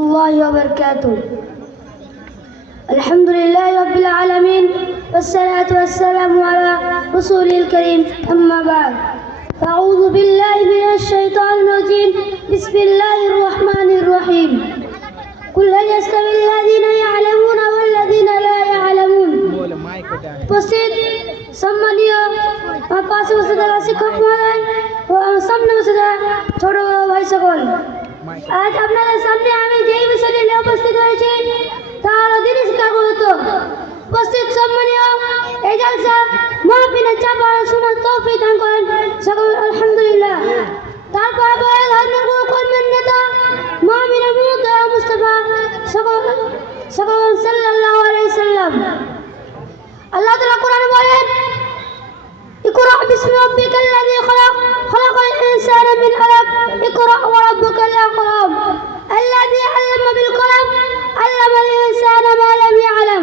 الله وبركاته. الحمد لله رب العالمين والصلاة والسلام على رسوله الكريم أما بعد أعوذ بالله من الشيطان الرجيم بسم الله الرحمن الرحيم قل هل يستوي الذين يعلمون والذين لا يعلمون উপস্থিত সম্মানীয় পাশে বসে থাকা শিক্ষক মহোদয় ও আমার সামনে বসে থাকা ছোট ভাই সকল, আজ আপনাদের সামনে আমি যেই বিষয়টি নিয়ে উপস্থিত হয়েছি তা হলো দিনী শিক্ষার গুরুত্ব। উপস্থিত সম্মানীয় এই জলসা মাহফিলে চাপার শোনার তৌফিক দান করেন সকল আলহামদুলিল্লাহ। তারপর ধর্মের গুরু কর্মের নেতা মুমিনের মুহাম্মদ মুস্তাফা সকল সাল্লাল্লাহু আলাইহি সাল্লাম। আল্লাহ তাআলা কোরআনে বলেন, ইকরা বিসমি রাব্বিকাল্লাযী খলাক খলাকাল ইনসানা মিন আলাক ইকরা ওয়া রাব্বুকাল আকরাম আল্লাযী আল্লামা বিল কলম আল্লামাল ইনসানা মা লাম ইয়ালাম।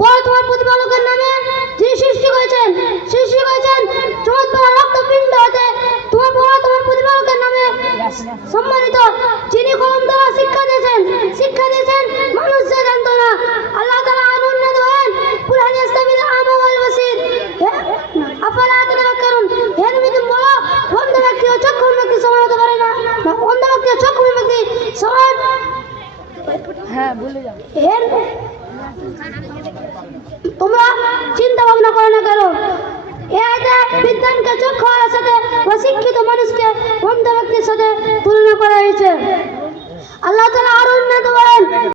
পড়ো তোমার প্রতিপালকের নামে, যিনি সৃষ্টি করেছেন চমৎকার রক্তপিণ্ড হতে। তোমার পড়ো তোমার প্রতিপালকের নামে, সম্মানিত যিনি কলম দ্বারা শিক্ষা দিয়েছেন মানুষ যা জানতো না। আল্লাহ তাআলা আনন্দ দেন কুল হাল ইয়াস্তাবিল আমা ওয়াল বাসীর আফালা তাতাফাক্কারুন। হে নবী তুমি বলো, অন্ধ ব্যক্তি ও চক্ষুহীন ব্যক্তি সমান হতে পারে না, অন্ধ ব্যক্তি ও চক্ষুহীন ব্যক্তি সমান। বলে যাও তোমরা চিন্তা ভাবনা করো না কেন? বিজ্ঞানকে চক্ষু হওয়ার সাথে বা শিক্ষিত মানুষকে অন্ধ ব্যক্তির সাথে তুলনা করা হয়েছে। আল্লাহ তাআলা আরো উন্নত বলেন,